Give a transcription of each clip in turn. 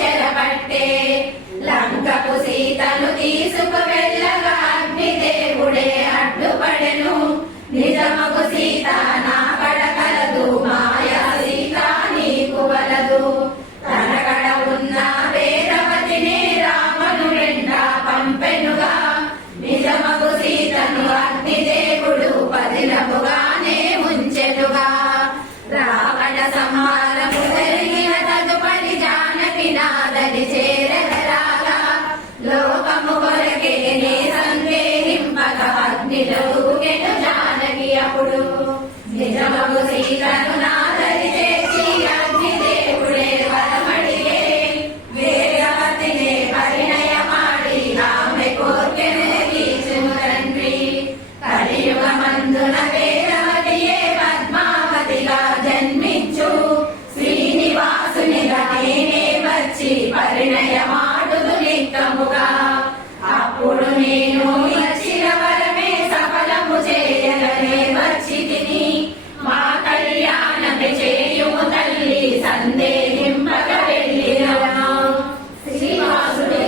చెరపట్టే లంకకు సీతను తీసుకు వెళ్ళగా అగ్నిదేవుడే అడ్డుపడెను. నిజమగు సీత నా కడకలదు, మాయా సీత నీకు వలదు. తన కడ ఉన్న వేదవతిని రామను వెంట పంపెనుగా. నిజమగు సీతను అగ్నిదేవుడు పదిలముగానే ఉంచెనుగా. రావణ సంహారము జరిగిన తదుపరి జానకి నాదని చేరగరాగా. లోకము కొరకే నే సందేహింపక అగ్నిలో దూకెను జానకి అప్పుడు. నిజమగు సీతను నాదని చేసి అగ్నిదేవుడే వరమడిగే. వేదవతినే పరిణయమాడి ఆమె కోర్కెను తీర్చును తండ్రి. కలియుగమందున వేదవతియే పద్మావతిగా జన్మించు. శ్రీనివాసునిగా నేనే వచ్చి పరిణయమాడుదు నిక్కముగా. అప్పుడు నేను ఇచ్చిన వరమే సఫలము చేయగనే వచ్చి తిని. మా కళ్యాణమే చేయుము తల్లి సందేహింపక వెళ్ళినవను. శ్రీనివాసుడే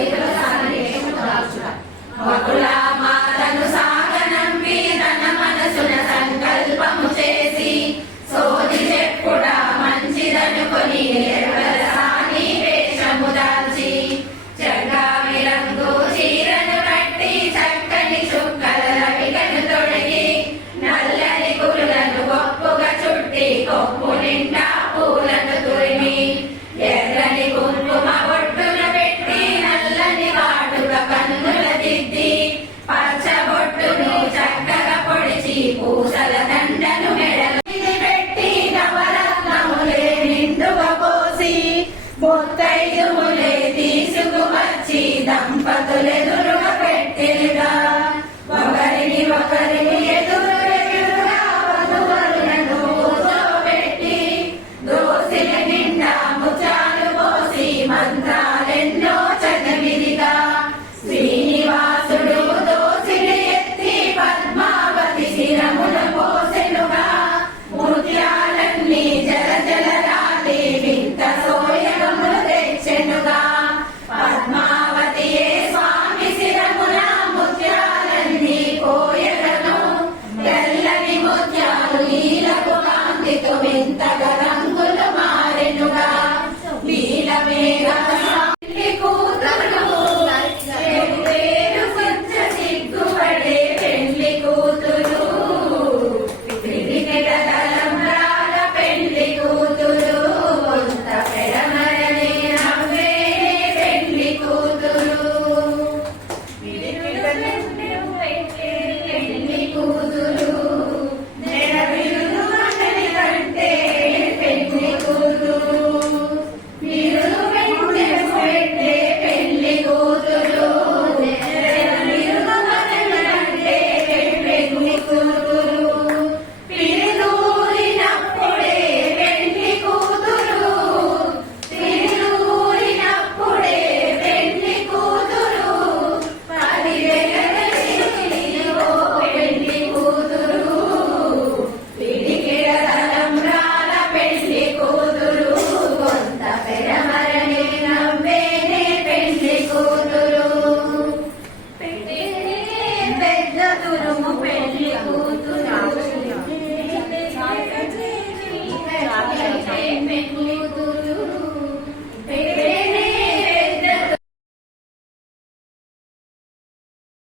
వకుల మాతను సాగనంపి తన మనసున సంకల్పము చేసి. సోది చెప్పుడా మంచిదనుకొని ఎర్రసాని వేషము దాల్చి. చక్కని రంగు చీరను కట్టి చక్కని చుక్కల రవికను తొడిగి. నల్లని కురులను గొప్పుగా చుట్టి కొప్పు నిండా పూలను తురిమి. ఎర్రని కుంకుమ బొట్టును పెట్టి నల్లని వాటుగా కన్నుల దిద్ది. పచ్చబొట్టును చక్కగా పొడిచి పూస